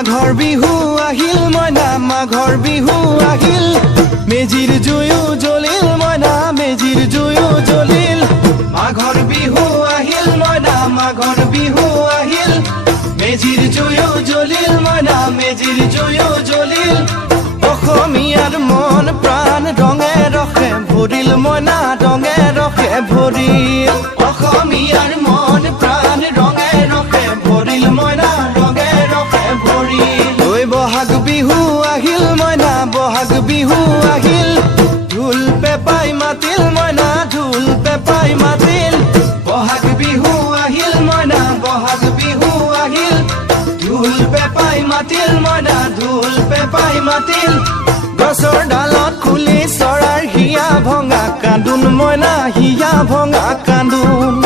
মাঘৰ বিহু আহিল মইনা মাঘৰ বিহু আহিল মেজিৰ জুয়ো জ্বলিল মইনা মেজিৰ জুয়ো জ্বলিল মাঘৰ বিহু আহিল মইনা মাঘৰ বিহু আহিল মেজিৰ জুয়ো জ্বলিল মইনা মেজিৰ জুয়ো জ্বলিল অসমীয়াৰ মন প্ৰাণ ৰঙে ৰখে ভৰিল মইনা ৰঙে ৰখে ভৰিল অসমীয়াৰ মন প্ৰাণ ৰঙে ৰখে ভৰিল মইনা ৰঙে ৰখে ভৰিল ঐ বহাগ বিহু আহিল মইনা বহাগ বিহু আহিল ঢোল পেপাই মাতিল মইনা ঢোল পেপাই মাতিল বহাগ বিহু আহিল মইনা বহাগ বিহু আহিল ঢোল পেপাই মাতিল মইনা ঢোল পেপাই মাতিল গছৰ ডালত খুলি চৰাৰ হিয়া ভঙা কান্দোন মইনা হিয়া ভঙা কান্দোন